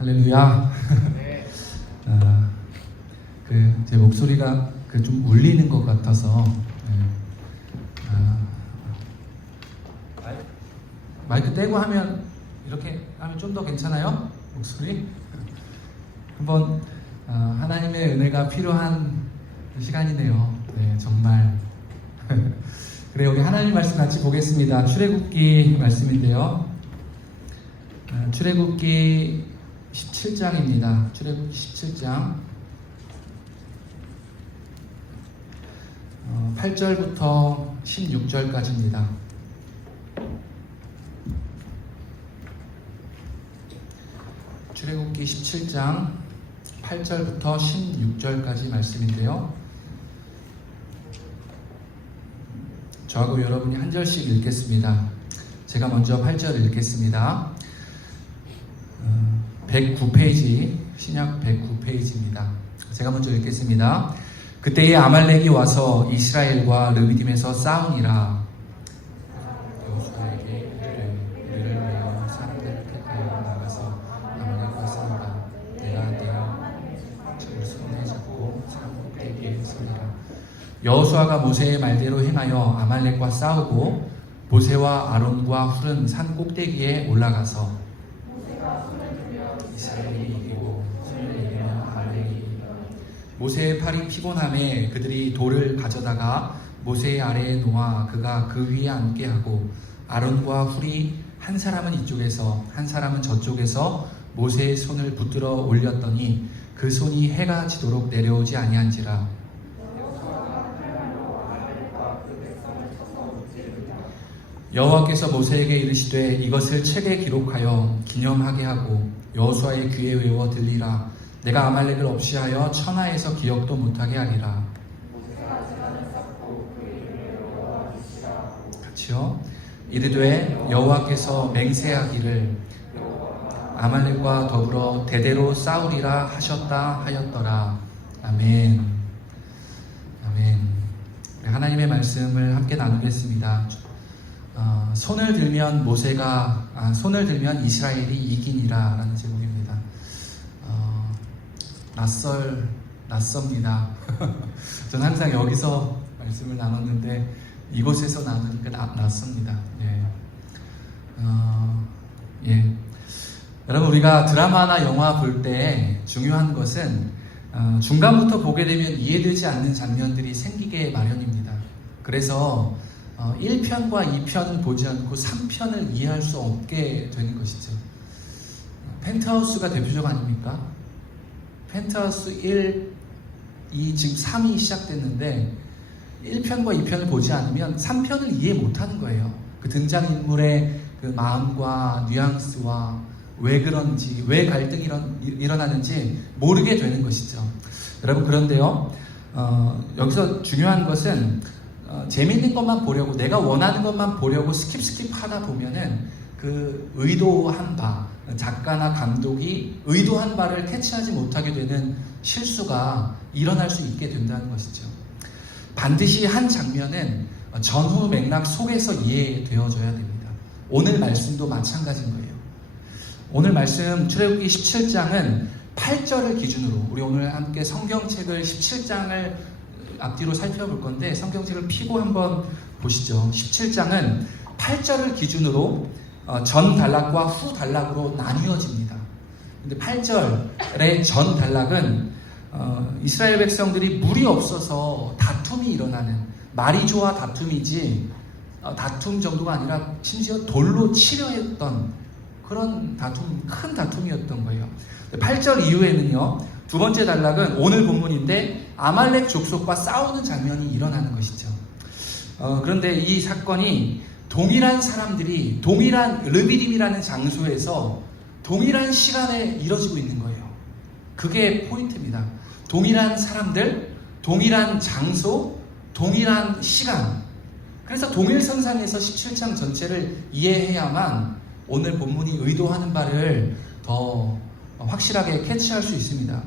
할렐루야. 네. 제 목소리가 좀 울리는 것 같아서 마이크 떼고 하면 이렇게 하면 좀 더 괜찮아요? 목소리? 한번 하나님의 은혜가 필요한 시간이네요. 네, 정말. 그래, 여기 하나님 말씀 같이 보겠습니다. 출애굽기 말씀인데요. 출애굽기 17장입니다. 출애굽기 17장 8절부터 16절까지입니다. 출애굽기 17장 8절부터 16절까지 말씀인데요. 저하고 여러분이 한 절씩 읽겠습니다. 제가 먼저 8절 읽겠습니다. 109페이지, 신약 109페이지입니다. 제가 먼저 읽겠습니다. 그때에 아말렉이 와서 이스라엘과 르비딤에서 싸우니라. 여호수아에게 이르되 우리를 위하여 사람들을 택하여 나가서 아말렉과 싸우라. 내가 내 손에 잡고 산 꼭대기에 서리라. 여호수아가 모세의 말대로 행하여 아말렉과 싸우고 모세와 아론과 훌은 산 꼭대기에 올라가서 이스라엘이 이기고 손을 이기며 아말렉이 이기고 모세의 팔이 피곤함에 그들이 돌을 가져다가 모세의 아래에 놓아 그가 그 위에 앉게 하고 아론과 훌이 한 사람은 이쪽에서 한 사람은 저쪽에서 모세의 손을 붙들어 올렸더니 그 손이 해가 지도록 내려오지 아니한지라. 여호와께서 모세에게 이르시되 이것을 책에 기록하여 기념하게 하고 여호수아의 귀에 외워 들리라. 내가 아말렉을 없이하여 천하에서 기억도 못하게 하리라. 같이요. 이르되 여호와께서 맹세하기를 아말렉과 더불어 대대로 싸우리라 하셨다 하였더라. 아멘. 아멘. 하나님의 말씀을 함께 나누겠습니다. 손을 들면 손을 들면 이스라엘이 이기니라 라는 제목입니다. 낯섭니다. 저는 항상 여기서 말씀을 나눴는데 이곳에서 나누니까 낯섭니다. 예. 여러분, 우리가 드라마나 영화 볼 때 중요한 것은 중간부터 보게 되면 이해되지 않는 장면들이 생기게 마련입니다. 그래서 1편과 2편을 보지 않고 3편을 이해할 수 없게 되는 것이죠. 펜트하우스가 대표적 아닙니까? 펜트하우스 1, 2, 지금 3이 시작됐는데 1편과 2편을 보지 않으면 3편을 이해 못하는 거예요. 그 등장인물의 그 마음과 뉘앙스와 왜 그런지, 왜 갈등이 일어나는지 모르게 되는 것이죠. 여러분, 그런데요, 여기서 중요한 것은 재미있는 것만 보려고, 내가 원하는 것만 보려고 스킵 하다 보면은 그 의도한 바, 작가나 감독이 의도한 바를 캐치하지 못하게 되는 실수가 일어날 수 있게 된다는 것이죠. 반드시 한 장면은 전후 맥락 속에서 이해되어져야 됩니다. 오늘 말씀도 마찬가지인 거예요. 오늘 말씀 출애굽기 17장은 8절을 기준으로, 우리 오늘 함께 성경책을 17장을 앞뒤로 살펴볼 건데 성경책을 피고 한번 보시죠. 17장은 8절을 기준으로 전 단락과 후 단락으로 나뉘어집니다. 근데 8절의 전 단락은 이스라엘 백성들이 물이 없어서 다툼이 일어나는, 말이 좋아 다툼이지 다툼 정도가 아니라 심지어 돌로 치려 했던 그런 다툼, 큰 다툼이었던 거예요. 8절 이후에는요, 두 번째 단락은 오늘 본문인데 아말렉 족속과 싸우는 장면이 일어나는 것이죠. 그런데 이 사건이 동일한 사람들이 동일한 르비딤이라는 장소에서 동일한 시간에 이뤄지고 있는 거예요. 그게 포인트입니다. 동일한 사람들, 동일한 장소, 동일한 시간. 그래서 동일선상에서 17장 전체를 이해해야만 오늘 본문이 의도하는 바를 더 확실하게 캐치할 수 있습니다.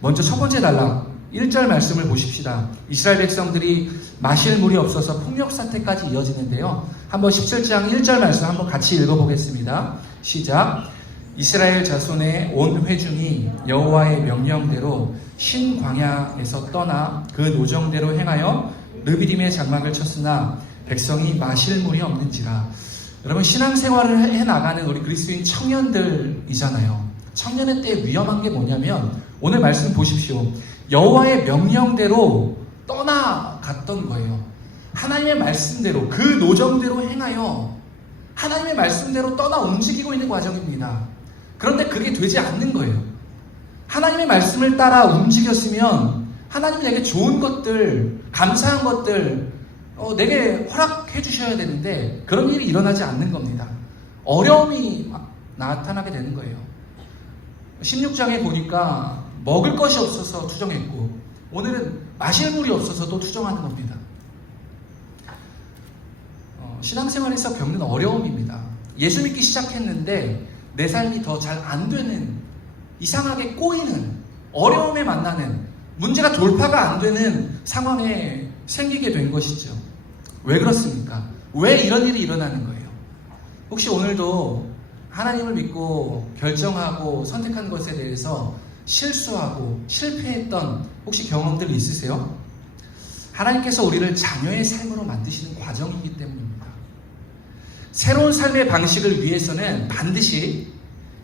먼저 첫 번째 단락 1절 말씀을 보십시다. 이스라엘 백성들이 마실 물이 없어서 풍력 사태까지 이어지는데요. 한번 17장 1절 말씀 한번 같이 읽어보겠습니다. 시작. 이스라엘 자손의 온 회중이 여호와의 명령대로 신 광야에서 떠나 그 노정대로 행하여 르비딤의 장막을 쳤으나 백성이 마실 물이 없는지라. 여러분, 신앙생활을 해나가는 우리 그리스도인 청년들이잖아요. 청년의 때 위험한 게 뭐냐면 오늘 말씀 보십시오. 여호와의 명령대로 떠나갔던 거예요. 하나님의 말씀대로 그 노정대로 행하여 하나님의 말씀대로 떠나 움직이고 있는 과정입니다. 그런데 그게 되지 않는 거예요. 하나님의 말씀을 따라 움직였으면 하나님이 내게 좋은 것들, 감사한 것들 내게 허락해 주셔야 되는데 그런 일이 일어나지 않는 겁니다. 어려움이 나타나게 되는 거예요. 16장에 보니까 먹을 것이 없어서 투정했고 오늘은 마실 물이 없어서 또 투정하는 겁니다. 신앙생활에서 겪는 어려움입니다. 예수 믿기 시작했는데 내 삶이 더 잘 안 되는, 이상하게 꼬이는, 어려움에 만나는, 문제가 돌파가 안 되는 상황에 생기게 된 것이죠. 왜 그렇습니까? 왜 이런 일이 일어나는 거예요? 혹시 오늘도 하나님을 믿고 결정하고 선택한 것에 대해서 실수하고 실패했던 혹시 경험들 있으세요? 하나님께서 우리를 자녀의 삶으로 만드시는 과정이기 때문입니다. 새로운 삶의 방식을 위해서는 반드시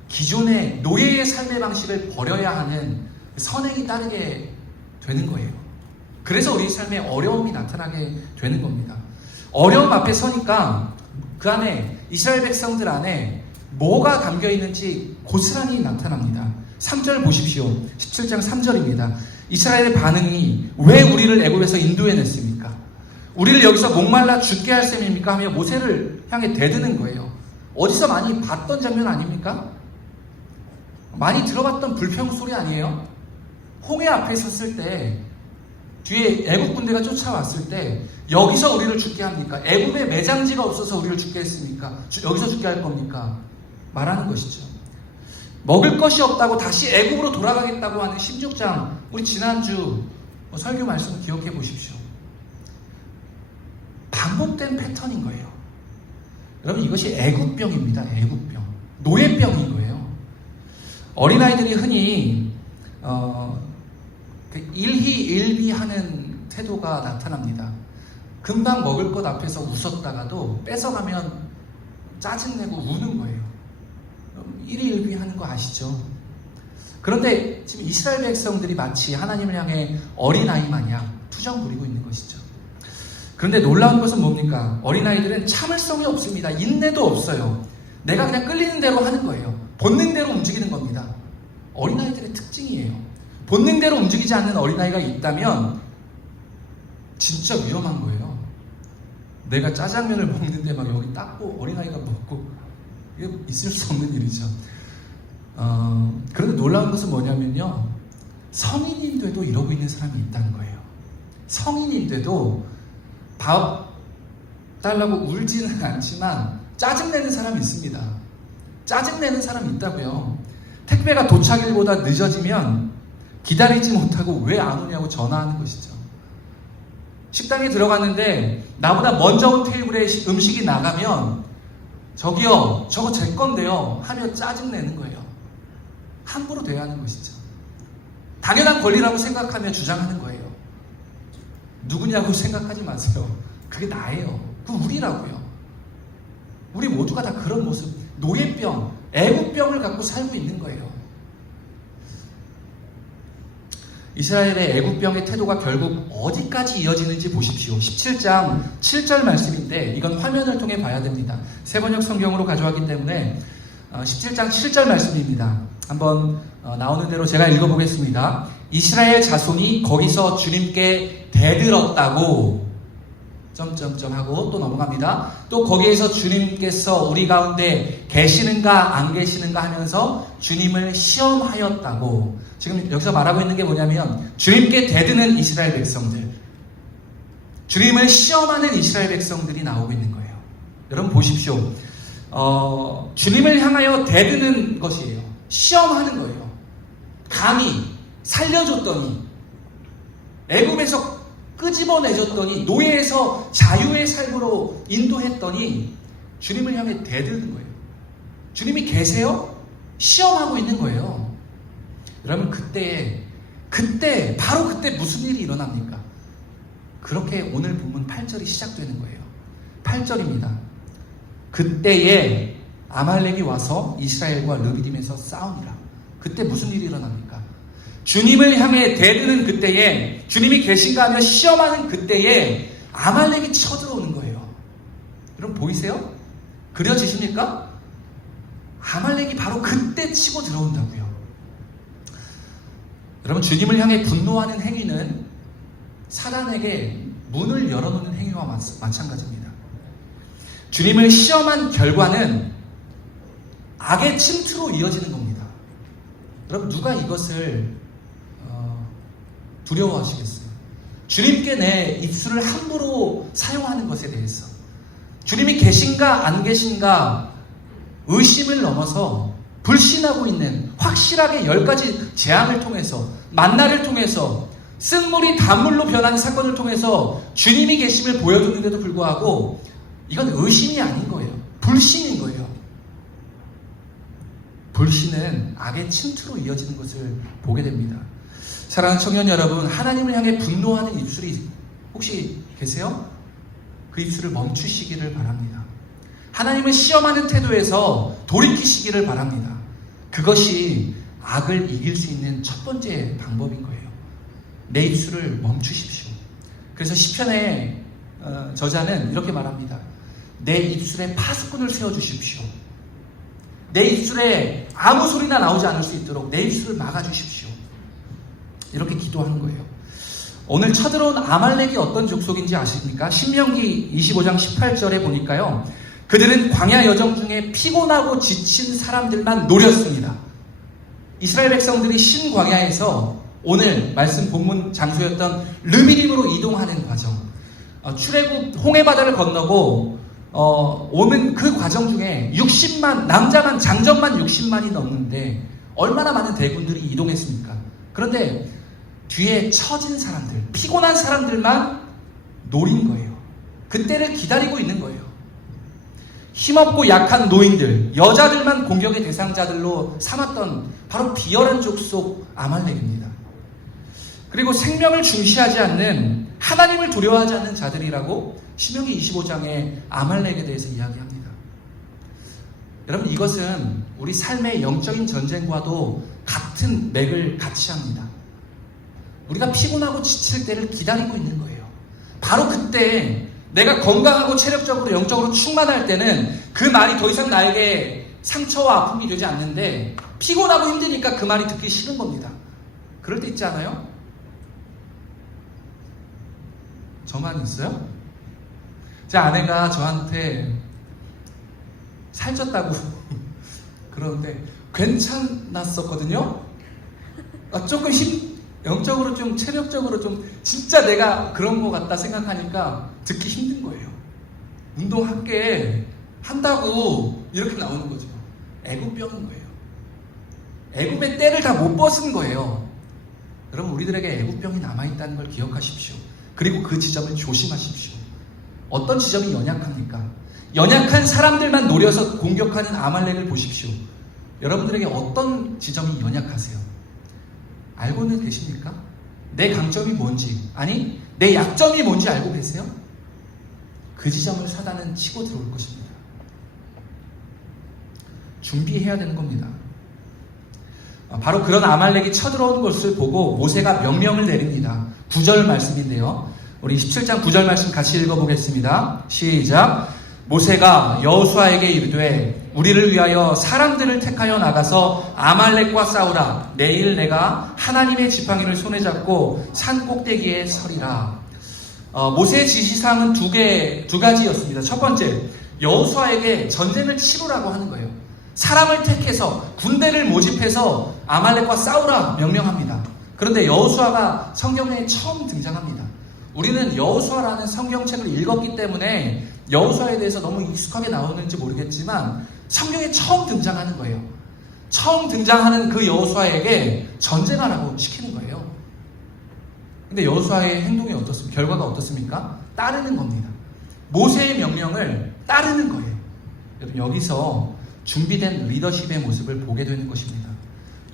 기존의 노예의 삶의 방식을 버려야 하는 선행이 따르게 되는 거예요. 그래서 우리 삶에 어려움이 나타나게 되는 겁니다. 어려움 앞에 서니까 그 안에 이스라엘 백성들 안에 뭐가 담겨 있는지 고스란히 나타납니다. 3절 보십시오. 17장 3절입니다. 이스라엘의 반응이 왜 우리를 애굽에서 인도해냈습니까? 우리를 여기서 목말라 죽게 할 셈입니까? 하며 모세를 향해 대드는 거예요. 어디서 많이 봤던 장면 아닙니까? 많이 들어봤던 불평 소리 아니에요? 홍해 앞에 섰을 때 뒤에 애굽 군대가 쫓아왔을 때 여기서 우리를 죽게 합니까? 애굽에 매장지가 없어서 우리를 죽게 했습니까? 여기서 죽게 할 겁니까? 말하는 것이죠. 먹을 것이 없다고 다시 애굽으로 돌아가겠다고 하는 16장, 우리 지난주 설교 말씀을 기억해 보십시오. 반복된 패턴인 거예요. 여러분, 이것이 애굽병입니다. 애굽병. 노예병인 거예요. 어린아이들이 흔히 일희일비하는 태도가 나타납니다. 금방 먹을 것 앞에서 웃었다가도 뺏어가면 짜증내고 우는 거예요. 일희일비하는 거 아시죠? 그런데 지금 이스라엘 백성들이 마치 하나님을 향해 어린아이 마냥 투정 부리고 있는 것이죠. 그런데 놀라운 것은 뭡니까? 어린아이들은 참을성이 없습니다. 인내도 없어요. 내가 그냥 끌리는 대로 하는 거예요. 본능대로 움직이는 겁니다. 어린아이들의 특징이에요. 본능대로 움직이지 않는 어린아이가 있다면 진짜 위험한 거예요. 내가 짜장면을 먹는데 막 여기 닦고 어린아이가 먹고, 이게 있을 수 없는 일이죠. 그런데 놀라운 것은 뭐냐면요, 성인인데도 이러고 있는 사람이 있다는 거예요. 성인인데도 밥 달라고 울지는 않지만 짜증내는 사람이 있습니다. 짜증내는 사람이 있다고요. 택배가 도착일보다 늦어지면 기다리지 못하고 왜 안 오냐고 전화하는 것이죠. 식당에 들어갔는데 나보다 먼저 온 테이블에 음식이 나가면 저기요, 저거 제 건데요 하며 짜증내는 거예요. 함부로 대하는 것이죠. 당연한 권리라고 생각하며 주장하는 거예요. 누구냐고 생각하지 마세요. 그게 나예요. 그건 우리라고요. 우리 모두가 다 그런 모습, 노예병, 애국병을 갖고 살고 있는 거예요. 이스라엘의 애국병의 태도가 결국 어디까지 이어지는지 보십시오. 17장 7절 말씀인데 이건 화면을 통해 봐야 됩니다. 세번역 성경으로 가져왔기 때문에 17장 7절 말씀입니다. 한번 나오는 대로 제가 읽어보겠습니다. 이스라엘 자손이 거기서 주님께 대들었다고 점점점 하고 또 넘어갑니다. 또 거기에서 주님께서 우리 가운데 계시는가 안 계시는가 하면서 주님을 시험하였다고. 지금 여기서 말하고 있는 게 뭐냐면 주님께 대드는 이스라엘 백성들, 주님을 시험하는 이스라엘 백성들이 나오고 있는 거예요. 여러분 보십시오. 주님을 향하여 대드는 것이에요. 시험하는 거예요. 감히 살려줬더니, 애굽에서 끄집어내줬더니, 노예에서 자유의 삶으로 인도했더니 주님을 향해 대드는 거예요. 주님이 계세요? 시험하고 있는 거예요. 여러분 바로 그때 무슨 일이 일어납니까? 그렇게 오늘 본문 8절이 시작되는 거예요. 8절입니다. 그때에 아말렉이 와서 이스라엘과 르비딤에서 싸우니라. 그때 무슨 일이 일어납니까? 주님을 향해 대드는 그때에, 주님이 계신가 하며 시험하는 그때에 아말렉이 쳐들어오는 거예요. 여러분 보이세요? 그려지십니까? 아말렉이 바로 그때 치고 들어온다고요. 여러분, 주님을 향해 분노하는 행위는 사단에게 문을 열어놓는 행위와 마찬가지입니다. 주님을 시험한 결과는 악의 침투로 이어지는 겁니다. 여러분, 누가 이것을 두려워하시겠어요? 주님께 내 입술을 함부로 사용하는 것에 대해서, 주님이 계신가 안 계신가 의심을 넘어서 불신하고 있는, 확실하게 10가지 재앙을 통해서, 만나를 통해서, 쓴물이 단물로 변하는 사건을 통해서 주님이 계심을 보여주는데도 불구하고 이건 의심이 아닌 거예요. 불신인 거예요. 불신은 악의 침투로 이어지는 것을 보게 됩니다. 사랑하는 청년 여러분, 하나님을 향해 분노하는 입술이 혹시 계세요? 그 입술을 멈추시기를 바랍니다. 하나님을 시험하는 태도에서 돌이키시기를 바랍니다. 그것이 악을 이길 수 있는 첫 번째 방법인 거예요. 내 입술을 멈추십시오. 그래서 시편의 저자는 이렇게 말합니다. 내 입술에 파수꾼을 세워주십시오. 내 입술에 아무 소리나 나오지 않을 수 있도록 내 입술을 막아주십시오. 이렇게 기도하는 거예요. 오늘 쳐들어온 아말렉이 어떤 족속인지 아십니까? 신명기 25장 18절에 보니까요, 그들은 광야 여정 중에 피곤하고 지친 사람들만 노렸습니다. 이스라엘 백성들이 신광야에서 오늘 말씀 본문 장소였던 르비딤으로 이동하는 과정, 출애굽 홍해바다를 건너고 오는 그 과정 중에 60만, 남자만, 장정만 60만이 넘는데 얼마나 많은 대군들이 이동했습니까? 그런데 뒤에 처진 사람들, 피곤한 사람들만 노린 거예요. 그때를 기다리고 있는 거예요. 힘없고 약한 노인들, 여자들만 공격의 대상자들로 삼았던 바로 비열한 족속 아말렉입니다. 그리고 생명을 중시하지 않는, 하나님을 두려워하지 않는 자들이라고 신명기 25장에 아말렉에 대해서 이야기합니다. 여러분, 이것은 우리 삶의 영적인 전쟁과도 같은 맥을 같이 합니다. 우리가 피곤하고 지칠 때를 기다리고 있는 거예요. 바로 그때 내가 건강하고 체력적으로 영적으로 충만할 때는 그 말이 더 이상 나에게 상처와 아픔이 되지 않는데, 피곤하고 힘드니까 그 말이 듣기 싫은 겁니다. 그럴 때 있지 않아요? 저만 있어요? 제 아내가 저한테 살쪘다고 그러는데 괜찮았었거든요. 조금 영적으로 좀, 체력적으로 좀, 진짜 내가 그런 것 같다 생각하니까 듣기 힘든 거예요. 운동할게 한다고 이렇게 나오는 거죠. 애굽병인 거예요. 애굽의 때를 다 못 벗은 거예요. 여러분, 우리들에게 애굽병이 남아있다는 걸 기억하십시오. 그리고 그 지점을 조심하십시오. 어떤 지점이 연약합니까? 연약한 사람들만 노려서 공격하는 아말렉을 보십시오. 여러분들에게 어떤 지점이 연약하세요? 알고는 계십니까? 내 강점이 뭔지, 아니 내 약점이 뭔지 알고 계세요? 그 지점을 사단은 치고 들어올 것입니다. 준비해야 되는 겁니다. 바로 그런 아말렉이 쳐들어오는 것을 보고 모세가 명령을 내립니다. 9절 말씀인데요, 우리 17장 9절 말씀 같이 읽어보겠습니다. 시작. 모세가 여호수아에게 이르되 우리를 위하여 사람들을 택하여 나가서 아말렉과 싸우라. 내일 내가 하나님의 지팡이를 손에 잡고 산 꼭대기에 서리라. 모세의 지시사항은 두 가지였습니다. 첫 번째, 여호수아에게 전쟁을 치르라고 하는 거예요. 사람을 택해서 군대를 모집해서 아말렉과 싸우라 명령합니다. 그런데 여호수아가 성경에 처음 등장합니다. 우리는 여호수아라는 성경책을 읽었기 때문에 여호수아에 대해서 너무 익숙하게 나오는지 모르겠지만 성경에 처음 등장하는 거예요. 처음 등장하는 그 여호수아에게 전쟁하라고 시키는 거예요. 근데 여호수아의 행동이 어떻습니까? 결과가 어떻습니까? 따르는 겁니다. 모세의 명령을 따르는 거예요. 여러분, 여기서 준비된 리더십의 모습을 보게 되는 것입니다.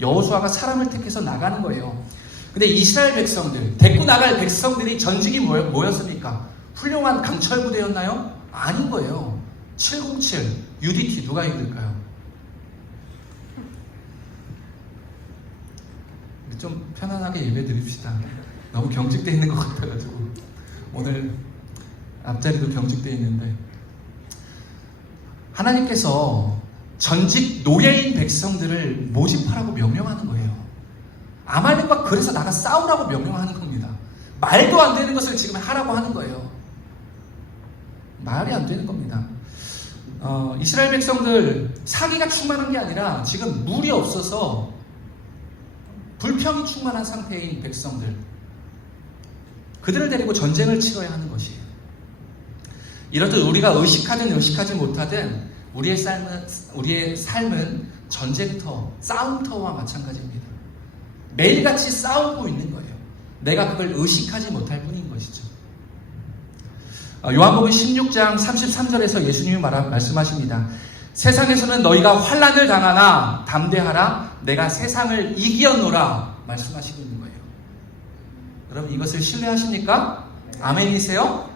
여호수아가 사람을 택해서 나가는 거예요. 근데 이스라엘 백성들, 데리고 나갈 백성들이 전직이 뭐였습니까? 훌륭한 강철 부대였나요? 아닌 거예요. 707, UDT 누가 읽을까요? 좀 편안하게 예배 드립시다. 너무 경직되어 있는 것 같아가지고 오늘 앞자리도 경직되어 있는데, 하나님께서 전직 노예인 백성들을 모집하라고 명령하는 거예요. 아말렉과 그래서 나가 싸우라고 명령하는 겁니다. 말도 안 되는 것을 지금 하라고 하는 거예요. 말이 안 되는 겁니다. 이스라엘 백성들 사기가 충만한 게 아니라 지금 물이 없어서 불평이 충만한 상태인 백성들, 그들을 데리고 전쟁을 치러야 하는 것이에요. 이렇듯 우리가 의식하든 의식하지 못하든 우리의 삶은 전쟁터, 싸움터와 마찬가지입니다. 매일같이 싸우고 있는 거예요. 내가 그걸 의식하지 못할 뿐인 것이죠. 요한복음 16장 33절에서 예수님이 말씀하십니다. 세상에서는 너희가 환난을 당하나 담대하라, 내가 세상을 이기었노라 말씀하시고 있는 거예요. 여러분, 이것을 신뢰하십니까? 아멘이세요?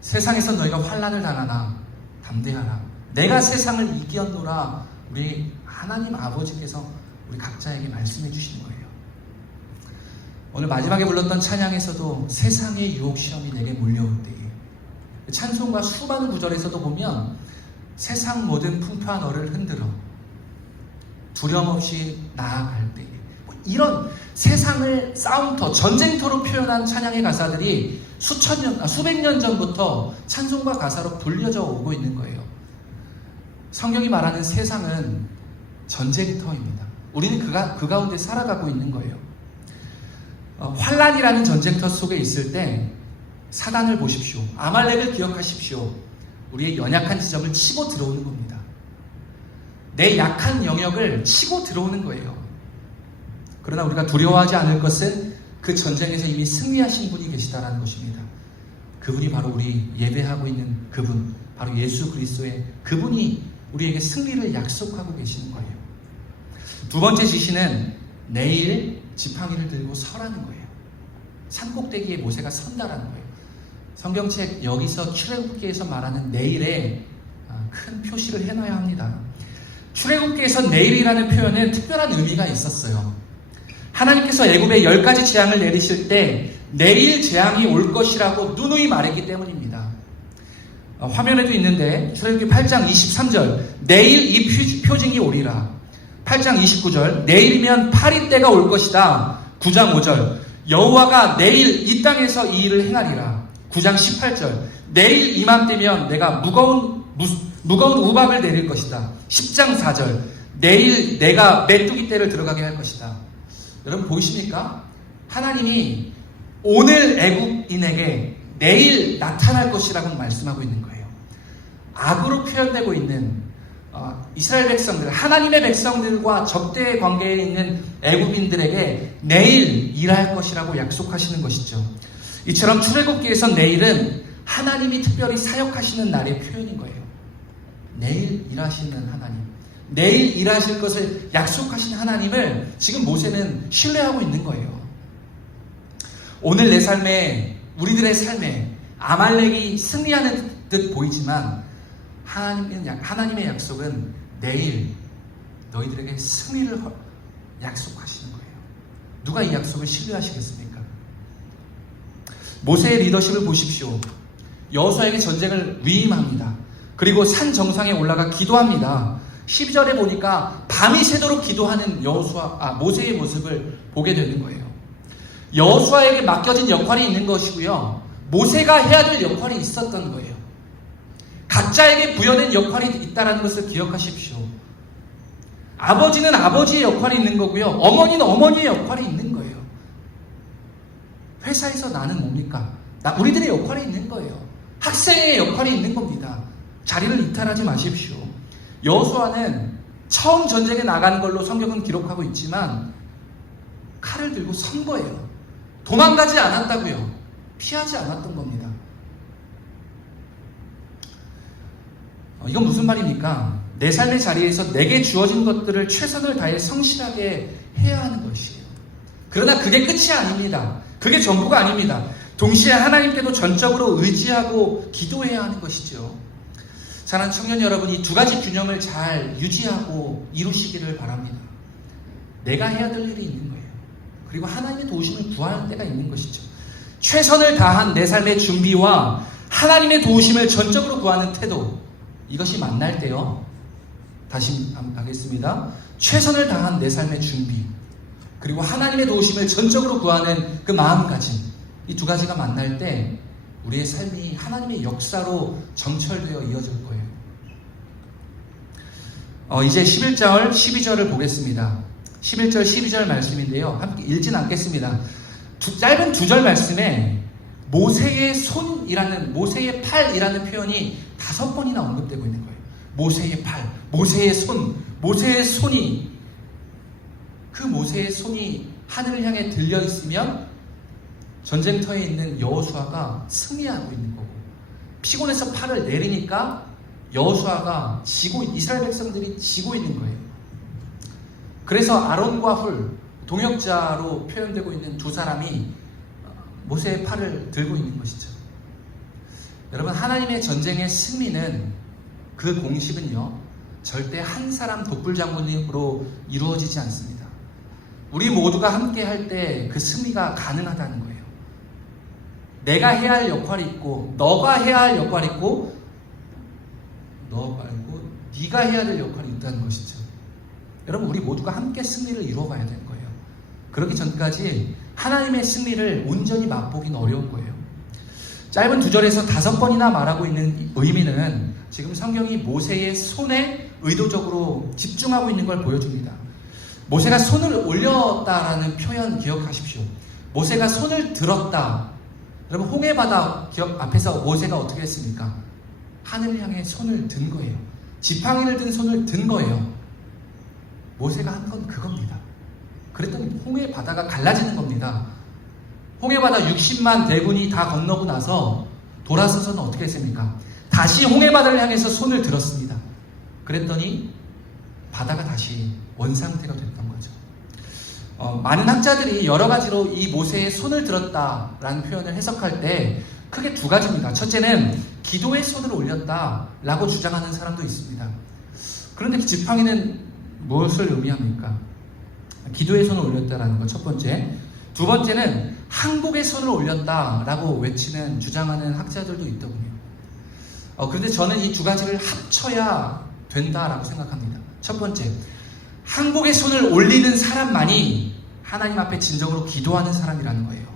세상에서 너희가 환난을 당하나 담대하라, 내가 세상을 이기었노라, 우리 하나님 아버지께서 우리 각자에게 말씀해 주시는 거예요. 오늘 마지막에 불렀던 찬양에서도 세상의 유혹 시험이 내게 몰려올 때에, 찬송가 수많은 구절에서도 보면 세상 모든 풍파 너를 흔들어 두려움 없이 나아갈 때에, 이런 세상을 싸움터, 전쟁터로 표현한 찬양의 가사들이 수백 년 전부터 찬송가 가사로 불려져 오고 있는 거예요. 성경이 말하는 세상은 전쟁터입니다. 우리는 그 가운데 살아가고 있는 거예요. 환란이라는 전쟁터 속에 있을 때 사단을 보십시오. 아말렉을 기억하십시오. 우리의 연약한 지점을 치고 들어오는 겁니다. 내 약한 영역을 치고 들어오는 거예요. 그러나 우리가 두려워하지 않을 것은 그 전쟁에서 이미 승리하신 분이 계시다라는 것입니다. 그분이 바로 우리 예배하고 있는 그분, 바로 예수 그리스도의 그분이 우리에게 승리를 약속하고 계시는 거예요. 두 번째 지시는 내일 지팡이를 들고 서라는 거예요. 산꼭대기에 모세가 선다라는 거예요. 성경책 여기서 출애굽기에서 말하는 내일에 큰 표시를 해놔야 합니다. 출애굽기에서 내일이라는 표현은 특별한 의미가 있었어요. 하나님께서 애굽에 10가지 재앙을 내리실 때 내일 재앙이 올 것이라고 누누이 말했기 때문입니다. 화면에도 있는데 출애굽기 8장 23절 내일 이 표징이 오리라. 8장 29절 내일이면 8일 때가 올 것이다. 9장 5절 여호와가 내일 이 땅에서 이 일을 행하리라. 9장 18절 내일 이맘때면 내가 무거운 우박을 내릴 것이다. 10장 4절 내일 내가 메뚜기 떼를 들어가게 할 것이다. 여러분 보이십니까? 하나님이 오늘 애국인에게 내일 나타날 것이라고 말씀하고 있는 거예요. 악으로 표현되고 있는 이스라엘 백성들, 하나님의 백성들과 적대의 관계에 있는 애국인들에게 내일 일할 것이라고 약속하시는 것이죠. 이처럼 출애굽기에서 내일은 하나님이 특별히 사역하시는 날의 표현인 거예요. 내일 일하시는 하나님, 내일 일하실 것을 약속하신 하나님을 지금 모세는 신뢰하고 있는 거예요. 오늘 내 삶에, 우리들의 삶에 아말렉이 승리하는 듯 보이지만 하나님의 약속은 내일 너희들에게 승리를 약속하시는 거예요. 누가 이 약속을 신뢰하시겠습니까? 모세의 리더십을 보십시오. 여호수아에게 전쟁을 위임합니다. 그리고 산 정상에 올라가 기도합니다. 12절에 보니까 밤이 새도록 기도하는 모세의 모습을 보게 되는 거예요. 여호수아에게 맡겨진 역할이 있는 것이고요, 모세가 해야 될 역할이 있었던 거예요. 각자에게 부여된 역할이 있다는 것을 기억하십시오. 아버지는 아버지의 역할이 있는 거고요, 어머니는 어머니의 역할이 있는 거예요. 회사에서 나는 뭡니까? 우리들의 역할이 있는 거예요. 학생의 역할이 있는 겁니다. 자리를 이탈하지 마십시오. 여호수아는 처음 전쟁에 나가는 걸로 성경은 기록하고 있지만 칼을 들고 선 거예요. 도망가지 않았다고요. 피하지 않았던 겁니다. 이건 무슨 말입니까? 내 삶의 자리에서 내게 주어진 것들을 최선을 다해 성실하게 해야 하는 것이에요. 그러나 그게 끝이 아닙니다. 그게 전부가 아닙니다. 동시에 하나님께도 전적으로 의지하고 기도해야 하는 것이죠. 사랑하는 청년 여러분, 이 두 가지 균형을 잘 유지하고 이루시기를 바랍니다. 내가 해야 될 일이 있는 거예요. 그리고 하나님의 도우심을 구하는 때가 있는 것이죠. 최선을 다한 내 삶의 준비와 하나님의 도우심을 전적으로 구하는 태도, 이것이 만날 때요. 다시 하겠습니다. 최선을 다한 내 삶의 준비, 그리고 하나님의 도우심을 전적으로 구하는 그 마음가짐, 이 두 가지가 만날 때 우리의 삶이 하나님의 역사로 정철되어 이어질 거예요. 이제 11절, 12절을 보겠습니다. 11절, 12절 말씀인데요. 함께 읽진 않겠습니다. 짧은 두 절 말씀에 모세의 손이라는, 모세의 팔이라는 표현이 5번이나 언급되고 있는 거예요. 모세의 팔, 모세의 손, 모세의 손이, 그 모세의 손이 하늘을 향해 들려 있으면 전쟁터에 있는 여호수아가 승리하고 있는 거고, 피곤해서 팔을 내리니까 여호수아가 이스라엘 백성들이 지고 있는 거예요. 그래서 아론과 훌, 동역자로 표현되고 있는 두 사람이 모세의 팔을 들고 있는 것이죠. 여러분, 하나님의 전쟁의 승리는, 그 공식은요, 절대 한 사람 독불장군으로 이루어지지 않습니다. 우리 모두가 함께 할 때 그 승리가 가능하다는 거예요. 내가 해야 할 역할이 있고, 너가 해야 할 역할이 있고, 너 말고 네가 해야 될 역할이 있다는 것이죠. 여러분, 우리 모두가 함께 승리를 이루어가야 되는 거예요. 그러기 전까지 하나님의 승리를 온전히 맛보기는 어려운 거예요. 짧은 2절에서 5번이나 말하고 있는 의미는 지금 성경이 모세의 손에 의도적으로 집중하고 있는 걸 보여줍니다. 모세가 손을 올렸다라는 표현 기억하십시오. 모세가 손을 들었다. 여러분, 홍해바다 앞에서 모세가 어떻게 했습니까? 하늘을 향해 손을 든 거예요. 지팡이를 든 손을 든 거예요. 모세가 한 건 그겁니다. 그랬더니 홍해바다가 갈라지는 겁니다. 홍해바다 60만 대군이 다 건너고 나서 돌아서서는 어떻게 했습니까? 다시 홍해바다를 향해서 손을 들었습니다. 그랬더니 바다가 다시 원상태가 됐던 거죠. 많은 학자들이 여러 가지로 이 모세의 손을 들었다라는 표현을 해석할 때 크게 2가지입니다. 첫째는 기도의 손을 올렸다라고 주장하는 사람도 있습니다. 그런데 지팡이는 무엇을 의미합니까? 기도의 손을 올렸다라는 것 첫 번째. 두 번째는 항복의 손을 올렸다라고 외치는, 주장하는 학자들도 있더군요. 그런데 저는 이 2가지를 합쳐야 된다라고 생각합니다. 첫 번째, 항복의 손을 올리는 사람만이 하나님 앞에 진정으로 기도하는 사람이라는 거예요.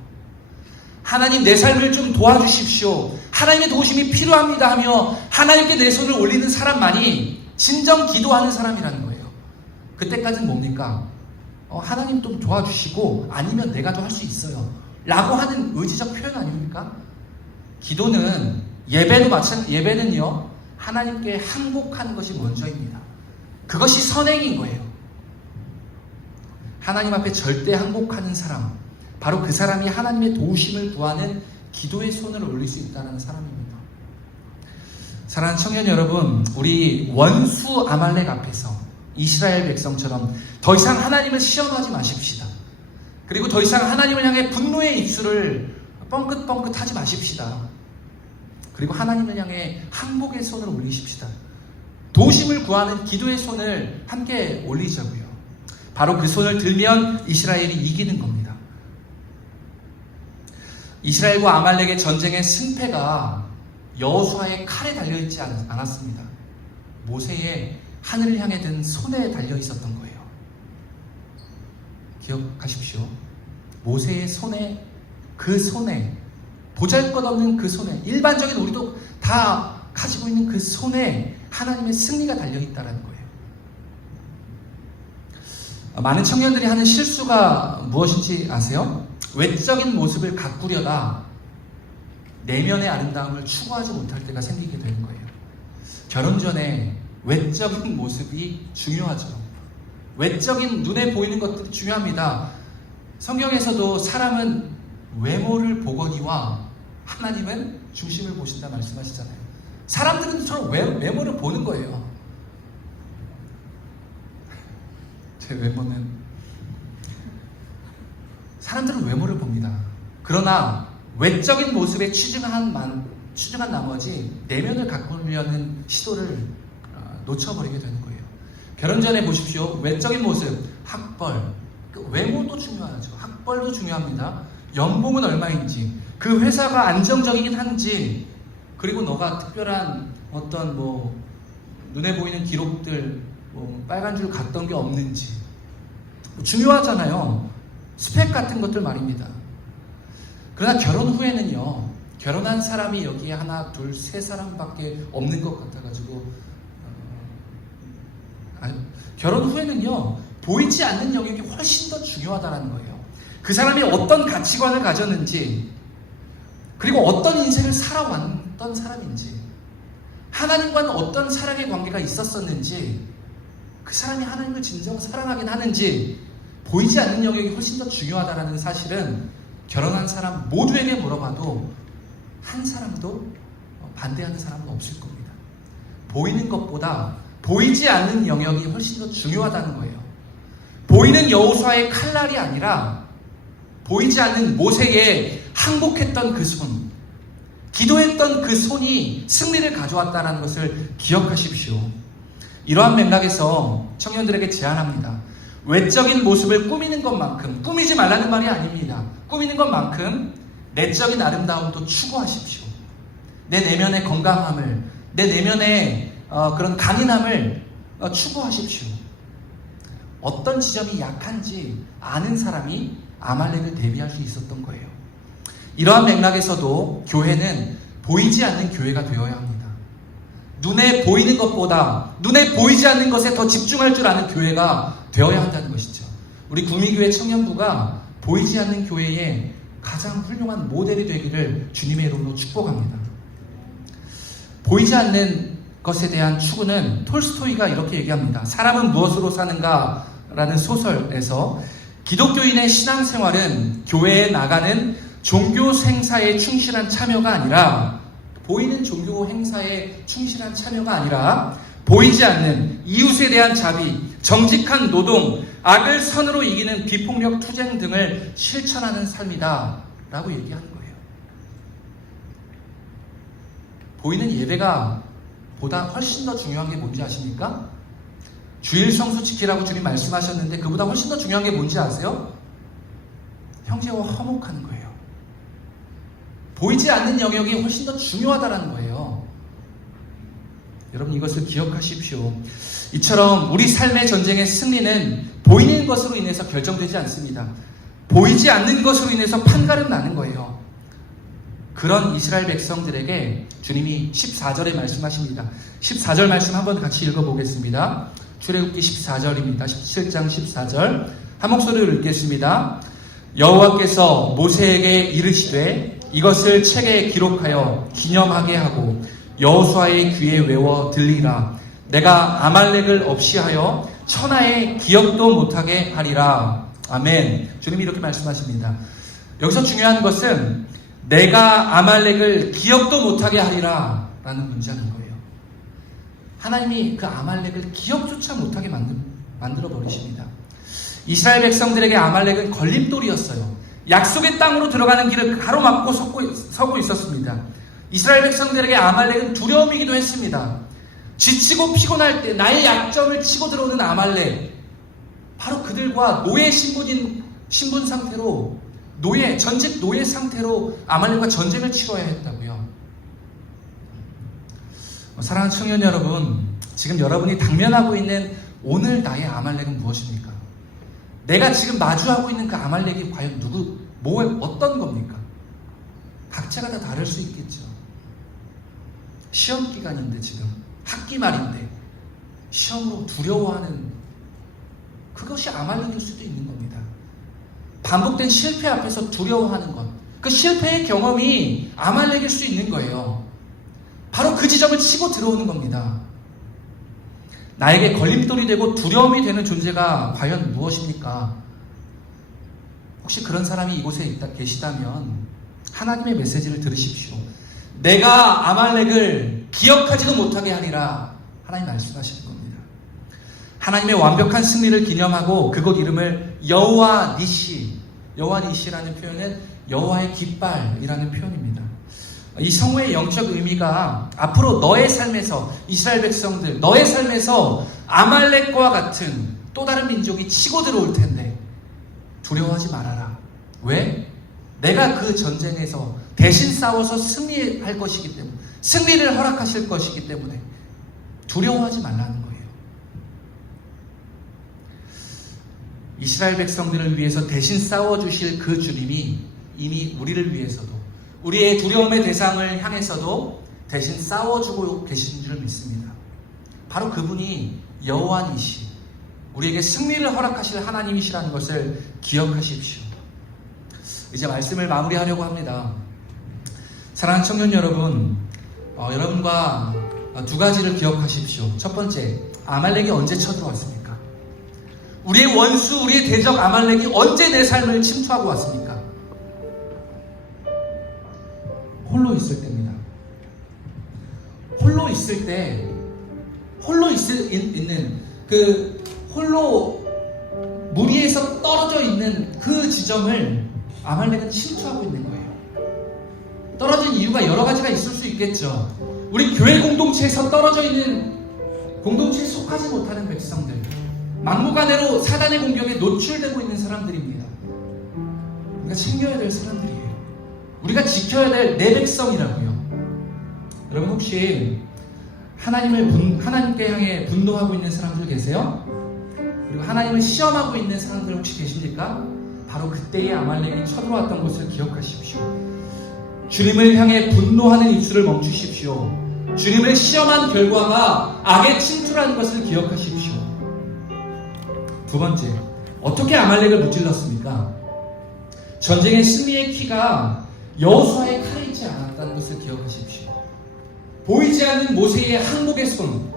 하나님, 내 삶을 좀 도와주십시오. 하나님의 도우심이 필요합니다 하며 하나님께 내 손을 올리는 사람만이 진정 기도하는 사람이라는 거예요. 그때까지는 뭡니까? 하나님 좀 도와주시고 아니면 내가 더 할 수 있어요 라고 하는 의지적 표현 아닙니까? 기도는, 예배는요, 하나님께 항복하는 것이 먼저입니다. 그것이 선행인 거예요. 하나님 앞에 절대 항복하는 사람, 바로 그 사람이 하나님의 도우심을 구하는 기도의 손을 올릴 수 있다는 사람입니다. 사랑하는 청년 여러분, 우리 원수 아말렉 앞에서 이스라엘 백성처럼 더 이상 하나님을 시험하지 마십시다. 그리고 더 이상 하나님을 향해 분노의 입술을 뻥긋뻥긋 하지 마십시다. 그리고 하나님을 향해 항복의 손을 올리십시다. 도우심을 구하는 기도의 손을 함께 올리자고요. 바로 그 손을 들면 이스라엘이 이기는 겁니다. 이스라엘과 아말렉의 전쟁의 승패가 여호수아의 칼에 달려있지 않았습니다. 모세의 하늘을 향해 든 손에 달려있었던 거예요. 기억하십시오. 모세의 손에, 그 손에, 보잘것없는 그 손에, 일반적인 우리도 다 가지고 있는 그 손에 하나님의 승리가 달려있다는 거예요. 많은 청년들이 하는 실수가 무엇인지 아세요? 외적인 모습을 가꾸려다 내면의 아름다움을 추구하지 못할 때가 생기게 되는 거예요. 결혼 전에 외적인 모습이 중요하죠. 외적인 눈에 보이는 것들이 중요합니다. 성경에서도 사람은 외모를 보거니와 하나님은 중심을 보신다 말씀하시잖아요. 사람들은 서로 외모를 보는 거예요. 제 외모는, 사람들은 외모를 봅니다. 그러나 외적인 모습에 취중한 나머지 내면을 가꾸려는 시도를 놓쳐버리게 되는 거예요. 결혼 전에 보십시오. 외적인 모습, 학벌, 외모도 중요하죠. 학벌도 중요합니다. 연봉은 얼마인지, 그 회사가 안정적이긴 한지, 그리고 너가 특별한 어떤 눈에 보이는 기록들, 빨간 줄 갔던 게 없는지 중요하잖아요. 스펙 같은 것들 말입니다. 그러나 결혼 후에는요, 결혼한 사람이 여기에 하나, 둘, 세 사람밖에 없는 것 같아가지고 결혼 후에는요, 보이지 않는 영역이 훨씬 더 중요하다는 거예요. 그 사람이 어떤 가치관을 가졌는지, 그리고 어떤 인생을 살아왔던 사람인지, 하나님과는 어떤 사랑의 관계가 있었었는지, 그 사람이 하나님을 진정 사랑하긴 하는지, 보이지 않는 영역이 훨씬 더 중요하다는 사실은 결혼한 사람 모두에게 물어봐도 한 사람도 반대하는 사람은 없을 겁니다. 보이는 것보다 보이지 않는 영역이 훨씬 더 중요하다는 거예요. 보이는 여호수아의 칼날이 아니라 보이지 않는 모세의 항복했던 그 손, 기도했던 그 손이 승리를 가져왔다는 것을 기억하십시오. 이러한 맥락에서 청년들에게 제안합니다. 외적인 모습을 꾸미는 것만큼, 꾸미지 말라는 말이 아닙니다. 꾸미는 것만큼 내적인 아름다움도 추구하십시오. 내 내면의 건강함을, 내 내면의 그런 강인함을 추구하십시오. 어떤 지점이 약한지 아는 사람이 아말렉을 대비할 수 있었던 거예요. 이러한 맥락에서도 교회는 보이지 않는 교회가 되어야 합니다. 눈에 보이는 것보다 눈에 보이지 않는 것에 더 집중할 줄 아는 교회가 되어야 한다는 것이죠. 우리 구미교회 청년부가 보이지 않는 교회의 가장 훌륭한 모델이 되기를 주님의 이름으로 축복합니다. 보이지 않는 것에 대한 추구는 톨스토이가 이렇게 얘기합니다. 사람은 무엇으로 사는가? 라는 소설에서 기독교인의 신앙생활은 교회에 나가는 종교 행사에 충실한 참여가 아니라, 보이는 종교 행사에 충실한 참여가 아니라 보이지 않는 이웃에 대한 자비, 정직한 노동, 악을 선으로 이기는 비폭력 투쟁 등을 실천하는 삶이다 라고 얘기하는 거예요. 보이는 예배가 보다 훨씬 더 중요한 게 뭔지 아십니까? 주일 성수 지키라고 주님 말씀하셨는데 그보다 훨씬 더 중요한 게 뭔지 아세요? 형제와 화목하는 거예요. 보이지 않는 영역이 훨씬 더 중요하다는 거예요. 여러분, 이것을 기억하십시오. 이처럼 우리 삶의 전쟁의 승리는 보이는 것으로 인해서 결정되지 않습니다. 보이지 않는 것으로 인해서 판가름 나는 거예요. 그런 이스라엘 백성들에게 주님이 14절에 말씀하십니다. 14절 말씀 한번 같이 읽어보겠습니다. 출애굽기 14절입니다. 17장 14절 한 목소리로 읽겠습니다. 여호와께서 모세에게 이르시되 이것을 책에 기록하여 기념하게 하고 여호수아의 귀에 외워 들리라. 내가 아말렉을 없이 하여 천하의 기억도 못하게 하리라. 아멘. 주님이 이렇게 말씀하십니다. 여기서 중요한 것은 내가 아말렉을 기억도 못하게 하리라 라는 문장인 거예요. 하나님이 그 아말렉을 기억조차 못하게 만들어 버리십니다. 이스라엘 백성들에게 아말렉은 걸림돌이었어요. 약속의 땅으로 들어가는 길을 가로막고 서고 있었습니다. 이스라엘 백성들에게 아말렉은 두려움이기도 했습니다. 지치고 피곤할 때 나의 약점을 치고 들어오는 아말렉, 바로 그들과 노예 신분 상태로, 전직 노예 상태로 아말렉과 전쟁을 치러야 했다고요. 사랑하는 청년 여러분, 지금 여러분이 당면하고 있는 오늘 나의 아말렉은 무엇입니까? 내가 지금 마주하고 있는 그 아말렉이 과연 어떤 겁니까? 각자가 다 다를 수 있겠죠. 시험 기간인데, 지금 학기 말인데 시험으로 두려워하는, 그것이 아말렉일 수도 있는 겁니다. 반복된 실패 앞에서 두려워하는 것, 그 실패의 경험이 아말렉일 수 있는 거예요. 바로 그 지점을 치고 들어오는 겁니다. 나에게 걸림돌이 되고 두려움이 되는 존재가 과연 무엇입니까? 혹시 그런 사람이 이곳에 계시다면 하나님의 메시지를 들으십시오. 내가 아말렉을 기억하지도 못하게 하리라. 하나님 말씀하시는 겁니다. 하나님의 완벽한 승리를 기념하고 그곳 이름을 여호와 니시, 여호와 니시라는 표현은 여호와의 깃발이라는 표현입니다. 이 성호의 영적 의미가 앞으로 너의 삶에서, 이스라엘 백성들, 너의 삶에서 아말렉과 같은 또 다른 민족이 치고 들어올 텐데 두려워하지 말아라. 왜? 내가 그 전쟁에서 대신 싸워서 승리할 것이기 때문에, 승리를 허락하실 것이기 때문에 두려워하지 말라는 거예요. 이스라엘 백성들을 위해서 대신 싸워주실 그 주님이 이미 우리를 위해서도, 우리의 두려움의 대상을 향해서도 대신 싸워주고 계신 줄 믿습니다. 바로 그분이 여호와니시, 우리에게 승리를 허락하실 하나님이시라는 것을 기억하십시오. 이제 말씀을 마무리하려고 합니다. 사랑하는 청년 여러분, 여러분과 두 가지를 기억하십시오. 첫 번째, 아말렉이 언제 쳐들어왔습니까? 우리의 원수, 우리의 대적 아말렉이 언제 내 삶을 침투하고 왔습니까? 홀로 있을 때입니다. 홀로 있을 때, 있는 그 홀로 무리에서 떨어져 있는 그 지점을 아말렉은 침투하고 있는 거예요. 떨어진 이유가 여러 가지가 있을 수 있겠죠. 우리 교회 공동체에서 떨어져 있는, 공동체에 속하지 못하는 백성들, 막무가내로 사단의 공격에 노출되고 있는 사람들입니다. 우리가 챙겨야 될 사람들이에요. 우리가 지켜야 될 내 백성이라고요. 여러분 혹시 하나님께 향해 분노하고 있는 사람들 계세요? 그리고 하나님을 시험하고 있는 사람들 혹시 계십니까? 바로 그때의 아말렉이 쳐들어왔던 것을 기억하십시오. 주님을 향해 분노하는 입술을 멈추십시오. 주님을 시험한 결과가 악의 침투라는 것을 기억하십시오. 두 번째, 어떻게 아말렉을 무찔렀습니까? 전쟁의 승리의 키가 여호수아의 칼에 있지 않았다는 것을 기억하십시오. 보이지 않는 모세의 항복의 손,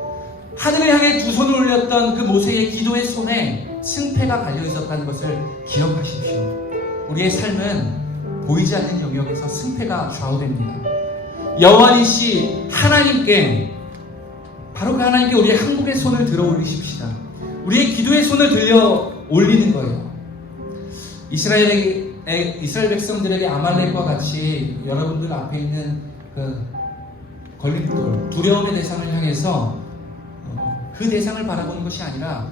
하늘을 향해 두 손을 올렸던 그 모세의 기도의 손에 승패가 갈려 있었다는 것을 기억하십시오. 우리의 삶은 보이지 않는 영역에서 승패가 좌우됩니다. 여호와니시 하나님께, 바로 그 하나님께 우리의 항복의 손을 들어 올리십시다. 우리의 기도의 손을 들려 올리는 거예요. 이스라엘 백성들에게 아말렉과 같이 여러분들 앞에 있는 그 걸림돌, 두려움의 대상을 향해서 그 대상을 바라보는 것이 아니라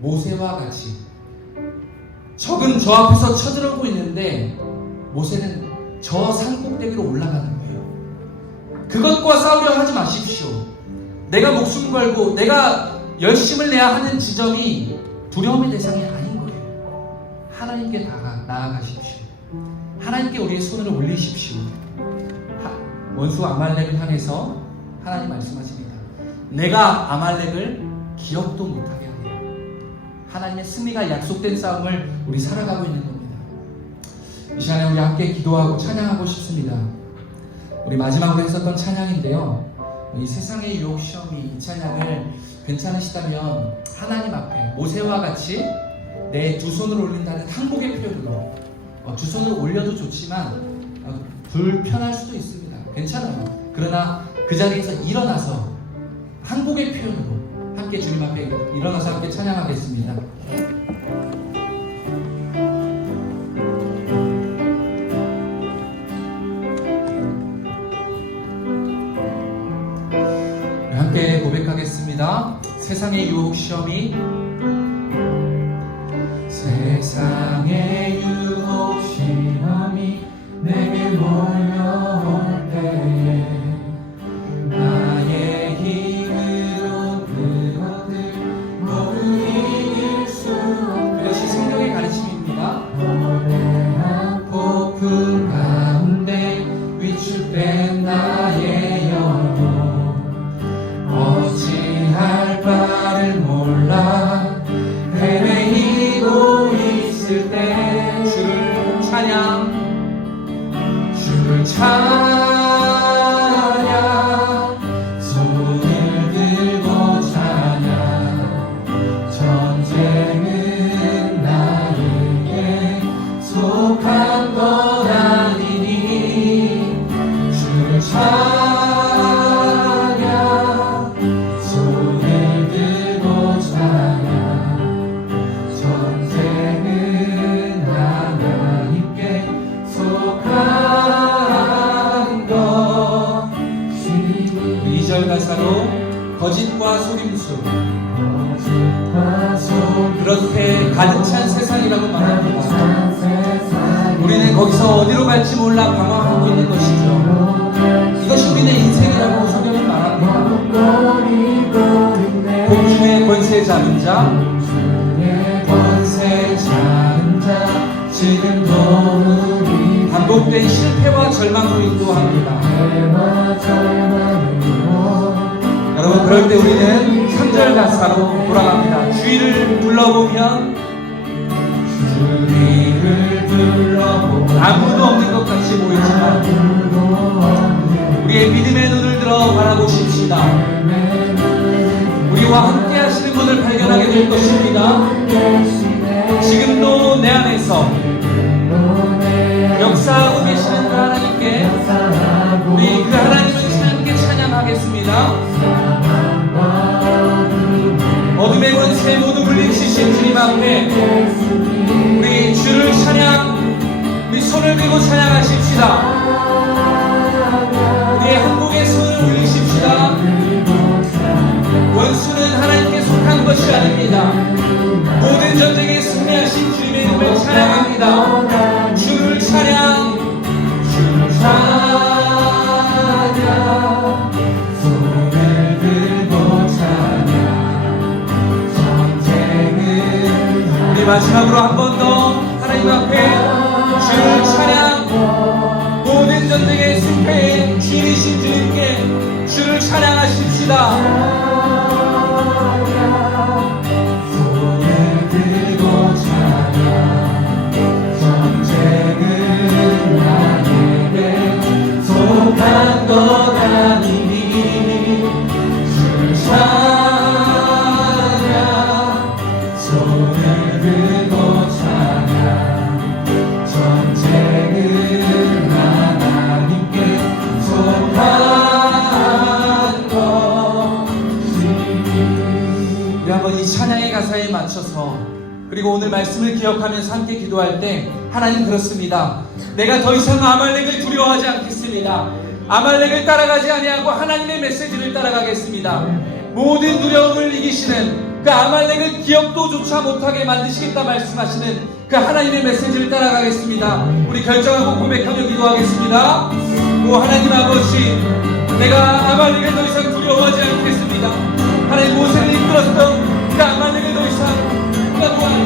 모세와 같이 적은 저 앞에서 쳐들어오고 있는데 모세는 저 산 꼭대기로 올라가는 거예요. 그것과 싸우려 하지 마십시오. 내가 목숨 걸고 내가 열심을 내야 하는 지점이 두려움의 대상이 아닌 거예요. 하나님께 나아가십시오. 하나님께 우리의 손을 올리십시오. 원수 아말렉을 향해서 하나님 말씀하십니다. 내가 아말렉을 기억도 못하게 하리라. 하나님의 승리가 약속된 싸움을 우리 살아가고 있는 겁니다. 이 시간에 우리 함께 기도하고 찬양하고 싶습니다. 우리 마지막으로 했었던 찬양인데요, 이 세상의 유혹 시험이, 이 찬양을 괜찮으시다면 하나님 앞에 모세와 같이 내 두 손을 올린다는 항복의 표현으로, 두 손을 올려도 좋지만 불편할 수도 있습니다. 괜찮아요. 그러나 그 자리에서 일어나서 항복의 표현으로 함께 주님 앞에 일어나서 함께 찬양하겠습니다. 함께 고백하겠습니다. 세상의 유혹 시험이, 세상의 유혹 시험이 내게 몰려올 때에 나의 힘으로 그것들 모두 이길 수 없네. 그것이 성경의 가르침입니다. 거대한 폭풍 가운데 위축된 나의 영혼, 어찌할 바를 몰라 헤매이고 있을 때 주를 찬양, 주를 찬양, 손을 들고 찬양. 전쟁은 나에게 속한 것 아니니 주를 찬양, 손을 들고 찬양. 거짓과 속임수, 그렇게 가득 찬 세상이라고 말합니다. 우리는 거기서 어디로 갈지 몰라 방황하고 있는 것이죠. 이것이 우리의 인생이라고 성경은 말합니다. 공중의 권세 잡은 자, 권세 잡은 자, 지금도 반복된 실패와 절망으로 인도합니다. 여러분, 그럴 때 우리는 3절 가사로 돌아갑니다. 주위를 둘러보면, 주위를 둘러보면 아무도 없는 것 같이 보이지만 우리의 믿음의 눈을 들어 바라보십시다. 우리와 함께 하시는 분을 발견하게 될 것입니다. 지금도 내 안에서 역사하고 계시는 그 하나님께 우리 그 하나님을 함께 찬양하겠습니다. 어둠의 권세 모두 물리치신 주님 앞에 우리 주를 찬양, 우리 손을 들고 찬양하십시다. 우리의 한국의 손을 올리십시다. 원수는 하나님께 속한 것이 아닙니다. 모든 전쟁에 승리하신 주님의 이름을 찬양합니다. 주를 찬양, 주를 찬양, 손을 들고 찬양. 전쟁은 우리 마지막으로 한 번 더 하나님 앞에 주를 찬양, 모든 전쟁의 승패에 주이신 주님께 주를 찬양하십시다. 손을 들고 찬양, 전쟁은 나에게 속한 것 아니니 주를 찬양, 손을 들고 찬양, 전쟁은 하나님께 속한 것이니. 우리 한번 이 찬양의 가사에 맞춰서, 그리고 오늘 말씀을 기억하면서 함께 기도할 때, 하나님 그렇습니다. 내가 더 이상 아말렉을 두려워하지 않겠습니다. 아말렉을 따라가지 아니하고 하나님의 메시지를 따라가겠습니다. 모든 두려움을 이기시는 그 아말렉을 기억도조차 못하게 만드시겠다 말씀하시는 그 하나님의 메시지를 따라가겠습니다. 우리 결정하고 고백하며 기도하겠습니다. 오 하나님 아버지, 내가 아말렉을 더 이상 두려워하지 않겠습니다. 하나님 모세를 이끌었던 그 아말렉을 더 이상,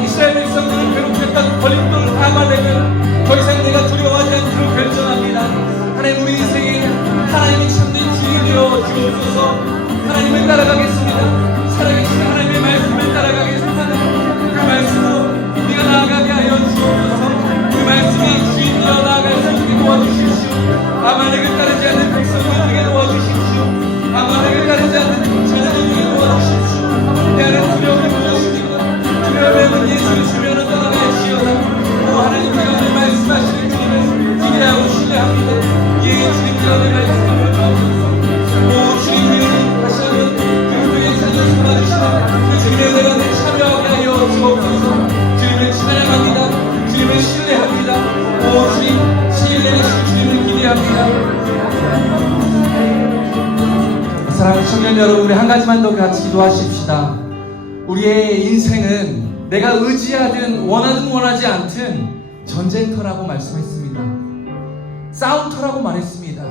이스라엘 백성들을 괴롭혔던 걸림돌 아말렉을 더 이상 내가 두려워하지 않기로 결정합니다. 하나님 우리 인생에 하나님이 참된 주인이 되어 주옵소서. 하나님을 따라가겠습니다. 살아계신 하나님의 말씀을 따라가겠습니다. 그 말씀으로 우리가 나아가게 하여 주옵소서. 그 말씀이 주인 되어 나아갈 수 있게 도와주십시오. 아말렉을 따르지 않는 백성을 되게 도와주십시오. 아말렉을 따르지 않는 자녀들 되게 도와주십시오. 내 안에 두려움이 무엇입니까? 두려움은 예수를 주면은 떠나갈지어다. 오 하나님, 제가 오늘 말씀하시는 주님을 기대하고 신뢰합니다. 예 주님, 제가 오늘 말씀을 주옵소서. 오 주님, 우리를 다시 한번 그분에게 찬양 받으시는 그 주님의 은혜가 참여하게 하여 주옵소서. 주님을 찬양합니다. 주님을 신뢰합니다. 오 주님, 신뢰하신 주님을 기대합니다. 사랑하는 청년 여러분, 우리 한 가지만 더 같이 기도하십시다. 우리의 인생은 내가 의지하든 원하든 원하지 않든 전쟁터라고 말씀했습니다. 싸움터라고 말했습니다.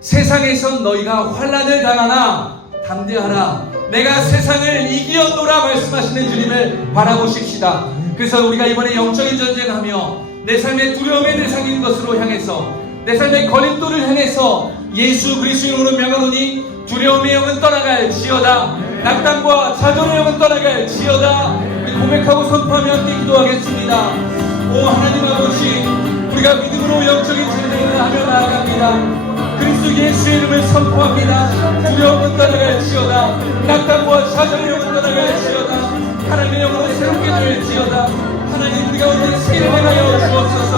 세상에선 너희가 환난을 당하나 담대하라, 내가 세상을 이기었노라 말씀하시는 주님을 바라보십시다. 그래서 우리가 이번에 영적인 전쟁하며 내 삶의 두려움의 대상인 것으로 향해서, 내 삶의 걸림돌을 향해서 예수 그리스도로 명하노니 두려움의 영은 떠나갈지어다, 낙담과 좌절의 영은 떠나갈지어다. 우리 고백하고 선포하며 함께 기도하겠습니다. 오 하나님 아버지, 우리가 믿음으로 영적인 전쟁을 하며 나아갑니다. 그리스도 예수의 이름을 선포합니다. 두려움은 떠나갈지어다, 낙담과 좌절의 영은 떠나갈지어다, 하나님의 영으로 새롭게 될지어다. 하나님, 우리가 오늘 새를 행하여 주옵소서.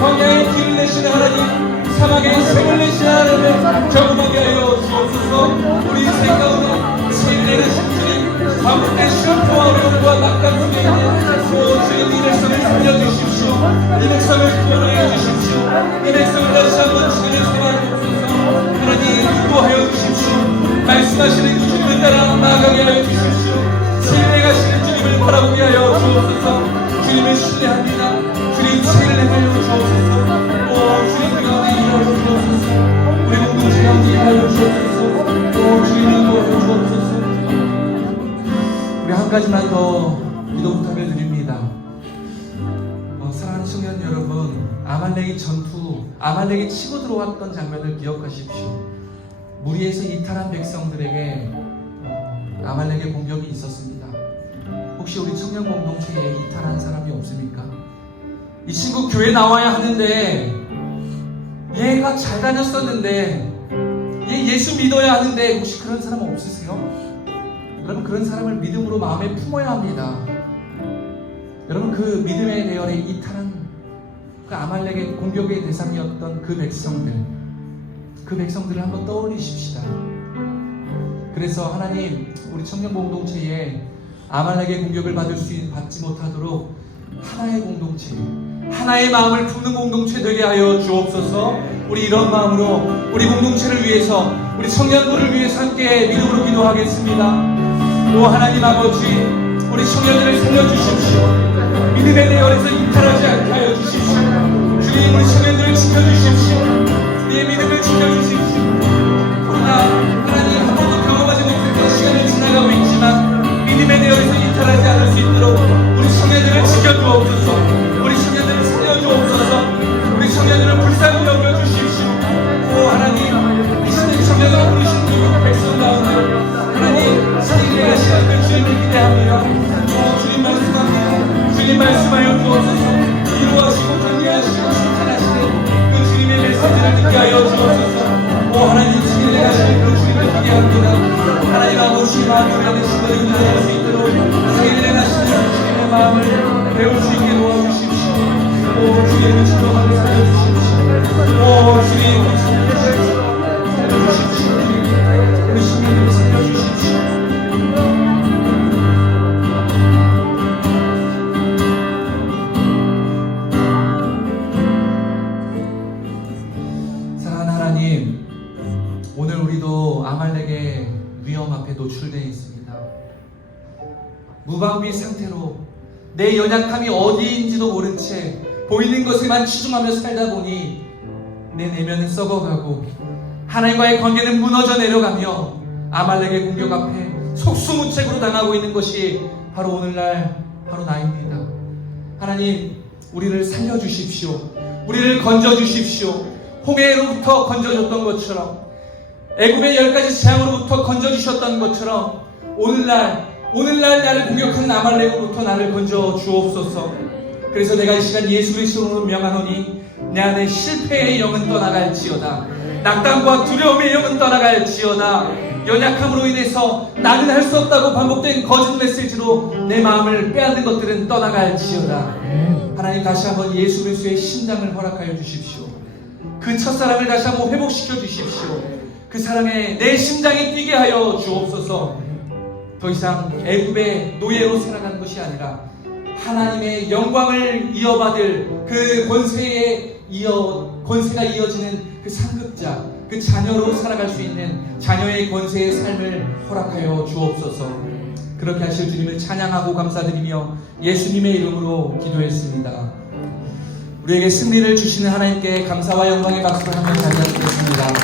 광야의 길을 내시는 하나님, 사막의 생을 내시는 하나님을 경험하게 하여 주옵소서. 우리 인생 가운데 새를 내리신 주님, 반복된 실패와 어려움과 낙담 속에 있는 오 주님, 이 백성을 살려주십시오. 이 백성을 구원하여 주십시오. 이 백성을 다시 한번 주님의 생활을 주옵소서. 하나님 인도하여 주십시오. 말씀하시는 그 주님의 주님을 따라 나아가게 하여 주십시오. 신뢰 가시는 주님을 바라보게 하여 주옵소서. 주님을 신뢰합니다. 주님 신뢰 하여 주옵소서. 주님 우리 가운데 일하여 주옵소서. 우리 공동체 가운데 일하여 주옵소서. 주님을 도와줘 주옵소서. 우리 한 가지만 더 기도 부탁을 드립니다. 사랑하는 청년 여러분, 아말렉의 전투, 아말렉이 치고 들어왔던 장면을 기억하십시오. 무리에서 이탈한 백성들에게 아말렉의 공격이 있었습니다. 혹시 우리 청년 공동체에 이탈한 사람이 없습니까? 이 친구 교회 나와야 하는데, 얘가 잘 다녔었는데, 얘 예수 믿어야 하는데, 혹시 그런 사람 없으세요? 여러분, 그런 사람을 믿음으로 마음에 품어야 합니다. 여러분, 그 믿음의 대열에 이탈한 그 아말렉의 공격의 대상이었던 그 백성들을 한번 떠올리십시다. 그래서 하나님, 우리 청년 공동체에 아말렉의 공격을 받지 못하도록 하나의 공동체, 하나의 마음을 품는 공동체 되게 하여 주옵소서. 우리 이런 마음으로 우리 공동체를 위해서, 우리 청년들을 위해서 함께 믿음으로 기도하겠습니다. 오 하나님 아버지, 우리 청년들을 살려주십시오. 믿음의 대열에서 이탈하지 않게 하여 주십시오. 주님, 우리 청년들을 지켜주십시오. 우리의 믿음을 지켜주십시오. 그러나 하나님, 한 번도 경험하지 못했던 시간을 지나가고 있지만 믿음의 대열에서 이탈하지 않을 수 있도록 우리 청년들을 지켜주옵소서. 우리 청년들을 살려주옵소서. 우리 청년들을 불쌍히 여겨주십시오. 오 하나님, 이 시대 청년으로 부르신 그 백성 가운데 하나님, 신인의 가시는 그 주님을 기대합니다. 주님 말씀합니다. 주님 말씀하여 주옵소서. 이루어지고 정리하시고 칭찬하시는 그 주님의 메시지를 듣게 하여 주옵소서. 오 하나님, 신인의 가시는 그 주님을 기대합니다. 하나님 아버지, 마음이 안에 신들을 기도할 수 있도록 신인의 가시는 그 주님의 마음을 배울 수 있게 도와주십시오. 오 주님을 지도하게 살려주십시오. 오 주님, 살려주십시오. 우리 신인을 살려주십시오. 사랑하는 하나님, 오늘 우리도 아말렉의 위험 앞에 노출되어 있습니다. 무방비 상태로 내 연약함이 어디인지도 모른 채 보이는 것에만 치중하며 살다 보니 내 내면은 썩어가고 하나님과의 관계는 무너져 내려가며 아말렉의 공격 앞에 속수무책으로 당하고 있는 것이 바로 오늘날 바로 나입니다. 하나님, 우리를 살려주십시오. 우리를 건져주십시오. 홍해로부터 건져줬던 것처럼, 애굽의 10가지 재앙으로부터 건져주셨던 것처럼 오늘날 나를 공격하는 아말렉으로부터 나를 건져 주옵소서. 그래서 내가 이 시간 예수 그리스도로 명하노니 내 안에 실패의 영은 떠나갈지어다. 낙담과 두려움의 영은 떠나갈지어다. 연약함으로 인해서 나는 할 수 없다고 반복된 거짓 메시지로 내 마음을 빼앗는 것들은 떠나갈지어다. 하나님, 다시 한번 예수 그리스도의 심장을 허락하여 주십시오. 그 첫사랑을 다시 한번 회복시켜 주십시오. 그 사랑에 내 심장이 뛰게 하여 주옵소서. 더 이상 애굽의 노예로 살아가는 것이 아니라 하나님의 영광을 이어받을 그 권세가 이어지는 그 상급자, 그 자녀로 살아갈 수 있는 자녀의 권세의 삶을 허락하여 주옵소서. 그렇게 하실 주님을 찬양하고 감사드리며 예수님의 이름으로 기도했습니다. 우리에게 승리를 주시는 하나님께 감사와 영광의 박수를 한번 잘 드리겠습니다.